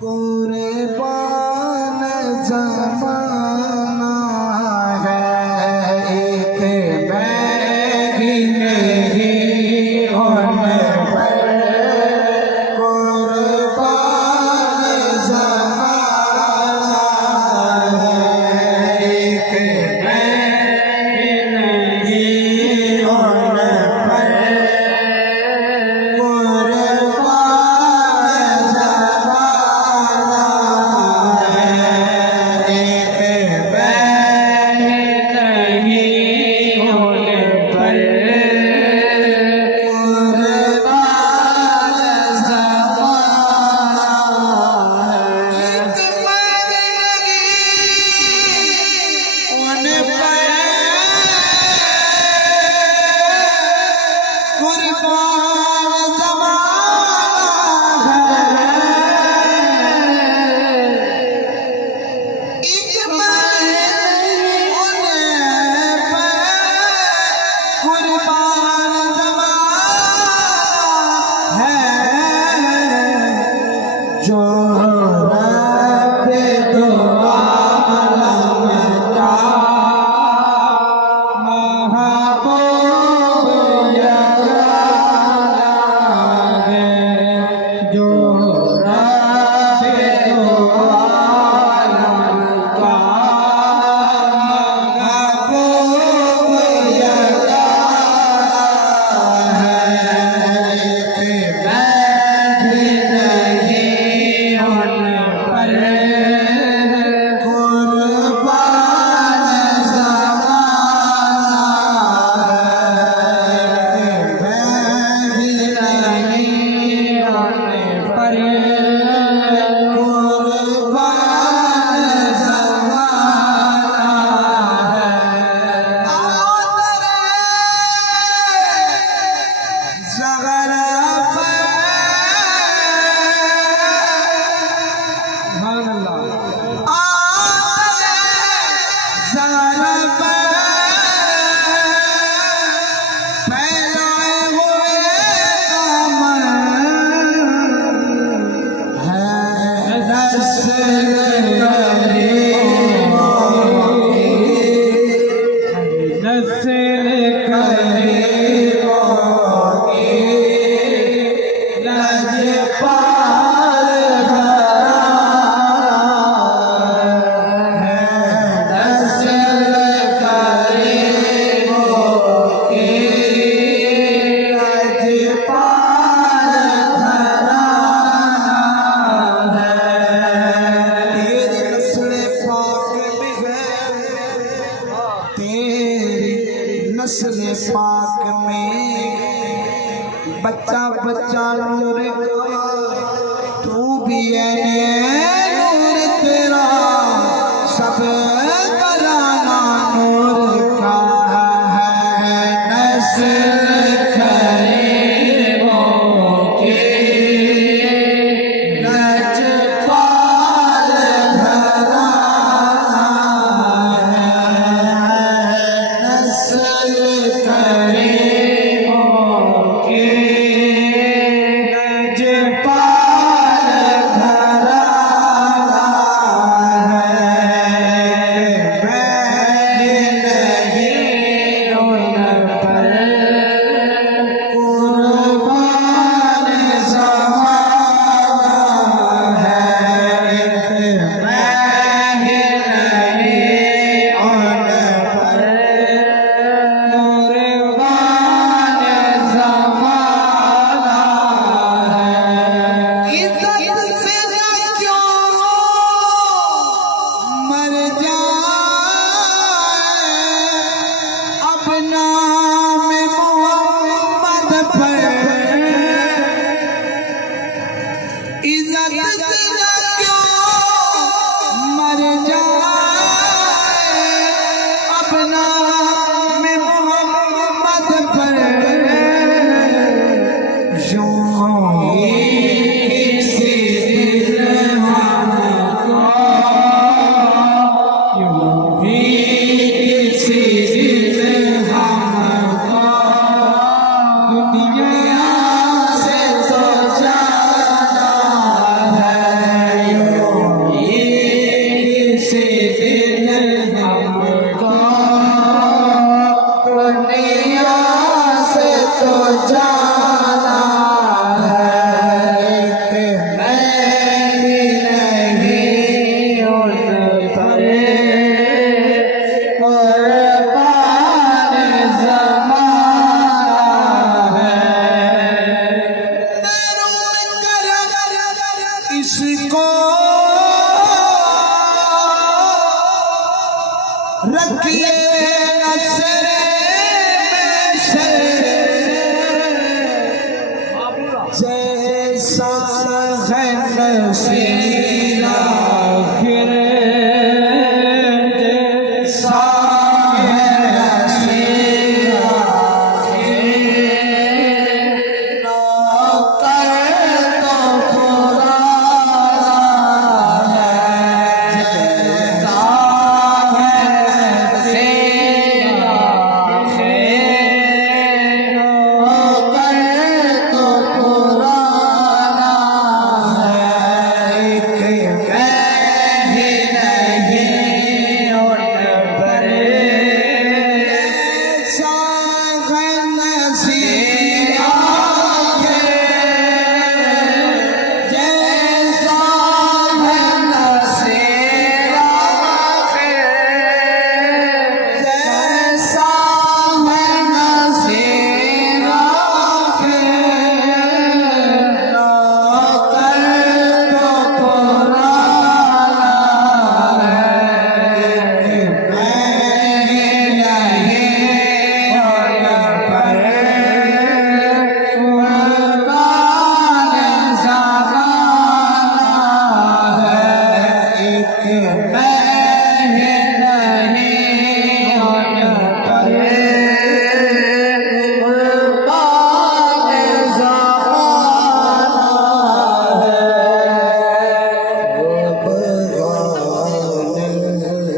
कुर्बान ज़माना है, एक मैं ही नहीं होने पर। कुर्बान ज़माना है, एक मैं ही नहीं होने पर। जो रब दो आलम का महबूब यारा है, जो रब दो आलम का महबूब यारा है, एक नस्ल पाक में बच्चा बच्चा नूर का, तू भी है नूर तेरा, सब घराना नूर का है। नस्ल करीमों की लजपाल घराना है, नस्ल दुनिया से रखिए नसरे में से जैसा है नसीरा आखिर जैसा है नसीरा नौकर तो पुराना है जैसा